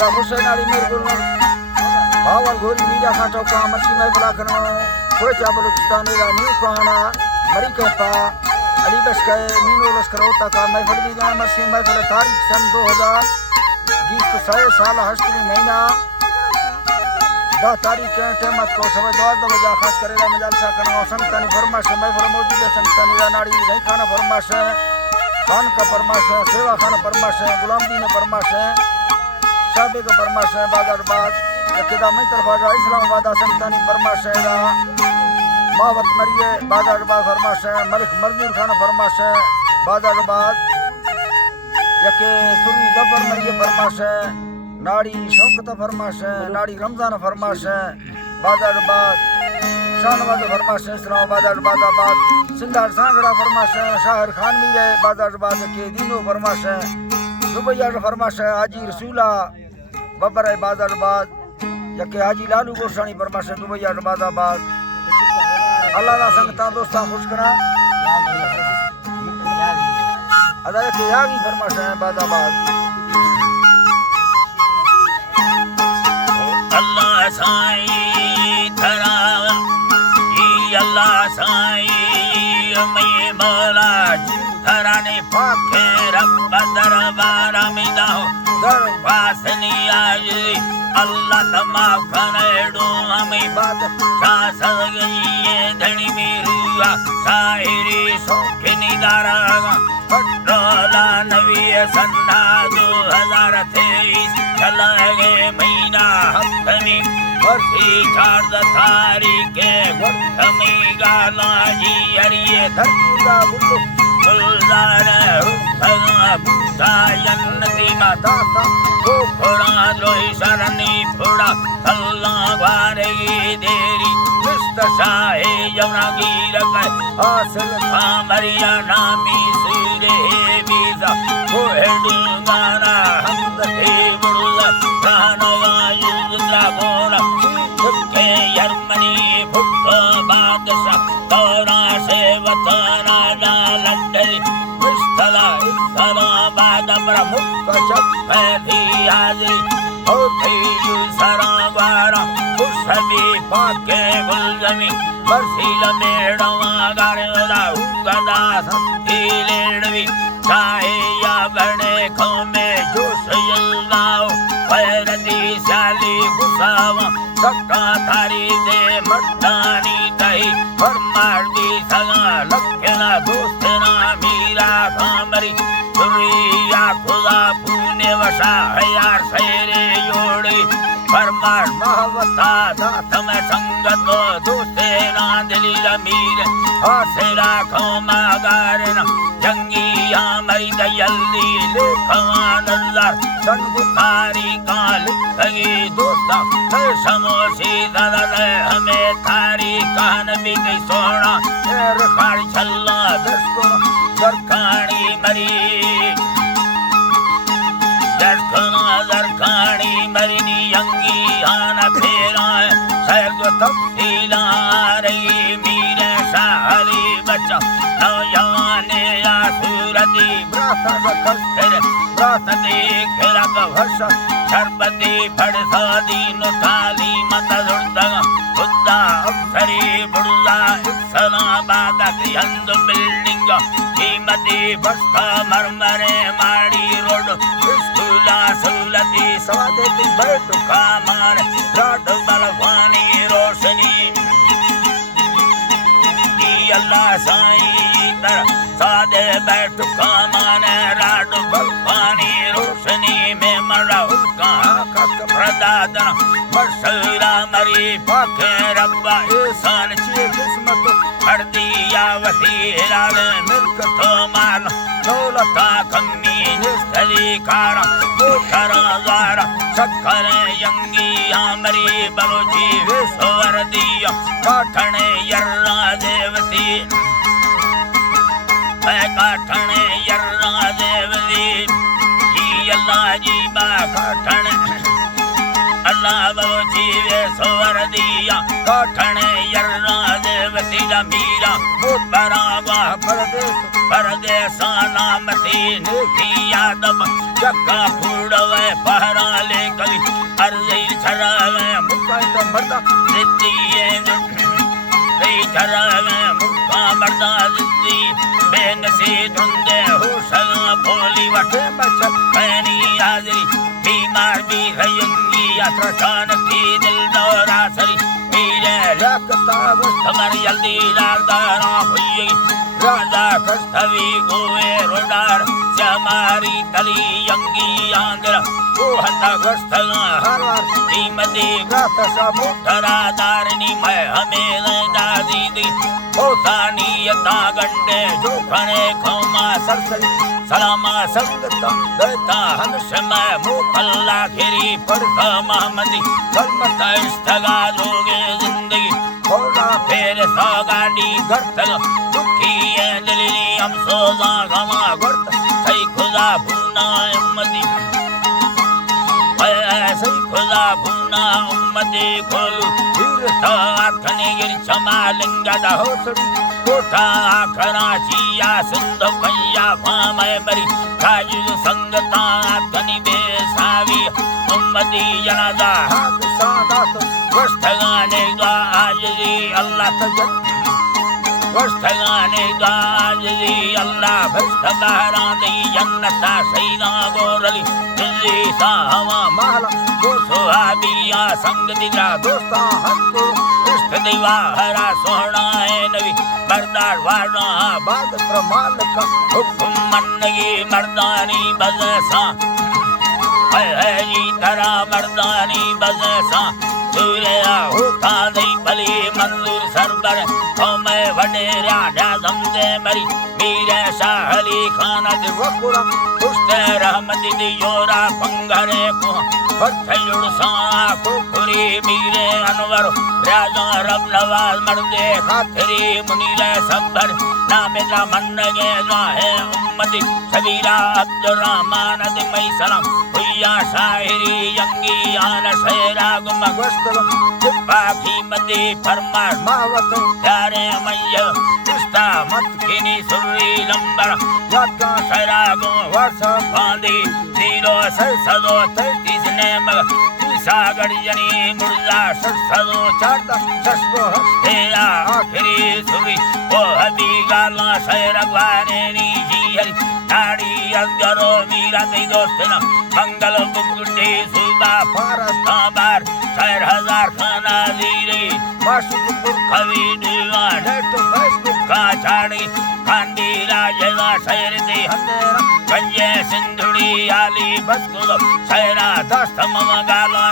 दादा हुसैन अली मेरगुल भावल घोरी मीरा खाटो का मसी में बुलाकनो कोयचा बलूचिस्तान दा न्यू काना मरी कहता अली बशके मीनो लश्कर होता का महफिल भी गए मसी महफिल तारीख सन 2020 साल हश्तमी महीना 10 तारीख के टेमत को समय 12 बजे खास करेगा मजालसा करना संतानी फरमाश महफिल मौजूद है संतानी दा नाड़ी नहीं खाना फरमाश खान का फरमाश है सेवा खान फरमाश है गुलाम दीन फरमाश है शाबे का फरमाश है बाजार यकेदा मई तरफ इस्लामाबाद संतानी फरमाश है मावत मरिए बाजार फरमाश है मलिक मजदूर खान फरमाश है बाजार यके सुरी जफर मरिए फरमाश है नाड़ी शौकत फरमाश है नाड़ी रमजान फरमाश है बाजार शाहनवाज फरमाश है इस्लामाबाद आबाद सिंधार सांगड़ा फरमाश है शाहिर खान भी है बाजार के दीनो फरमाश है दुबैया फरमाश है हाजी रसूला बबर है बाजार यके हाजी लालू गोसानी फरमाश है दुबैया बाजाबाद अल्लाह दा संगता दोस्ता खुश करा अदा के यागी फरमाश है बाजाबाद अल्लाह साईं धरा अल्लाह साईं मैं मौला धराने पाके रब दरबार में दाओ दरवासनी आई अल्लाह तमा खनेडो हमें बात शास गई धनी मेरुआ शायरी सोखनी दारागा पटोला नवी सन्ना 2023 चला गए महीना हफ्तमी वर्षी 4 तारीख के वर्षमी गाला जी हरिये धरतीगा बुल्लु बुल्लार रुखगा बुतायन दी माता को खोड़ा लोही शरणी फोड़ा अल्लाह वारेगी देरी शाहे यवनागीर हासिल खामरिया नामी सूरे बीजा कोहेडुगाना हमद थे बुड़ला कानवा युद्रा बोला के यरमनी भुट्टो बादशाह तोरा से वतना लंडरी मुस्तला इस्लामाबाद प्रमुख चप्पी हाजिरी होती सरावारा सभी पाके गुलजमी बरसील मेड़वा गारेला उगदा संती लेड़वी चाहे या बने खोमे जोश यल्लाओ पैरदी साली गुसावा सक्का थारी दे मर्दानी दही फरमार दी सगा लक्ष्यना दोस्तना मीरा कामरी दुरिया खुदा पुण्य वशा हयार सैरे योड़ी फरमार महवता दात में संगत दोस्ते ना दिली लमीर हासिला खोमा गारना जंगी मई दयल्ली लेखवा नजर सन बुखारी काल लगी दोस्ता समोसी दल हमें थारी कान भी गई सोना रखाड़ी छल्ला दसको दरखानी मरी दरखानी मरीनी यंगी आना फेरा सर्व तब्दीला रही मीरे सारी बच्चा नौजवाने या सूरती ब्राता रखर ब्राता देख रख वर्ष शरबती फड़सा दीन थाली मत जुड़ता खुदा अफसरी बुड़ला इस्लामाबाद की अंद बिल्डिंग कीमती बस्ता मरमरे माड़ी रोड सुलती सवादे की बैठ कामान रात बलवानी रोशनी अल्लाह साईं तर सादे बैठ कामान रात बलवानी रोशनी में मरा उसका प्रदादन मशहूरा मरी पाके रब्बा एहसान ची किस्मत हर दिया वसीला मिल्क तो मान दौलता कमी निस्तली कारा बुखरा ज़ारा शक्कर यंगी आमरी बलोची विश्वर दिया काठने यर्रा देवती काठने यर्रा देवती अल्लाह जी बा काठने अल्लाह बलोची विश्वर दिया काठने यर्रा देवती मीरा बराबा परदेसा नामती नेकी यादव जक्का फूड़वे पहरा ले कली चरावे मुक्का मर्दा जिंदी बेनसी धुंदे हो सगा भोली वठे मचल पैनी हाजरी बीमार भी रयुंगी अत्रचान की दिल दौरा सरी मेरे रखता गुस्तमर जल्दी दारदारा हुई राजा कस्तवी गोवे रोडार श्यामारी तली यंगी आंध्र वो हता गस्तगा हरवार कीमती रात सबो धरादारनी मैं हमें दादी दी होतानी यता गंडे जो खने खमा सरसरी सलामा संगता देता हमेशा मैं मुखल्ला घेरी पड़ता महमदी कर्मता इस्तगा जोगे जिंदगी होना फेर सागाडी गर्तग दुखी है दिली हम सोजा गमा गर्त सही खुदा भूना उम्मती सही खुदा भूना उम्मती खोलू तीर्था आखने गिर क्षमा लिंगा दहोसड़ी कोठा कराचिया सिंध भैया भामय मरी काजू संगता आखनी बेसावी उम्मती जनादा हाथ सादात वस्तगाने गा आजली अल्लाह तजन वस्तगाने गा आजली अल्लाह भस्तगारा दी जन्नता सैदा गोरली दिल्ली सा हवा महला जो सुहाबिया संग दिला दोस्ता हंदो इष्ट दिवा हरा सोहना है नबी मर्दार वारना बाद प्रमाल का हुक्म मन्नगी मर्दानी बजसा है जी तरा मर्दानी बजसा सूर्या होता नहीं भली मंजूर सरबर मैं वडे राजा दमदे मरी मीरे शाह अली खान वकुला पुष्ट रहमत दियोरा पंगरे को फरथयुड़ सा कुखरी मीरे अनवर राजा रब नवाज मर्दे खातरी मुनीले संबर नामे दा मन्नगे जाहे उम्मती सबीरा अब्दुर्रहमान मई सलाम हुया शायरी यंगी आन शेरा गुम वस्तगा चिप्पा की मदी फरमार मावत प्यारे मैया पुष्टा मत खिनी सुरी लंबर याका शरागो वर्षा बांधी जीरो सरसदो 33 ने मग सागर जनी मुर्जा सरसदो चारदा दसगो तेरा आखिरी सुरी वो हबी गाला शरगवाने नी जी हरी नाड़ी अजरो मीरा दे दोस्तना मंगल बुगुटे सुबा भारत बार 4000 खाना जीरे मासुपुर कवि दीवान नेट फेसबुक का छाड़ी कांडी राजवा शहर दे अंधेरा गंजे सिंधुड़ी आली बसकुल शहरा दस्तम गाला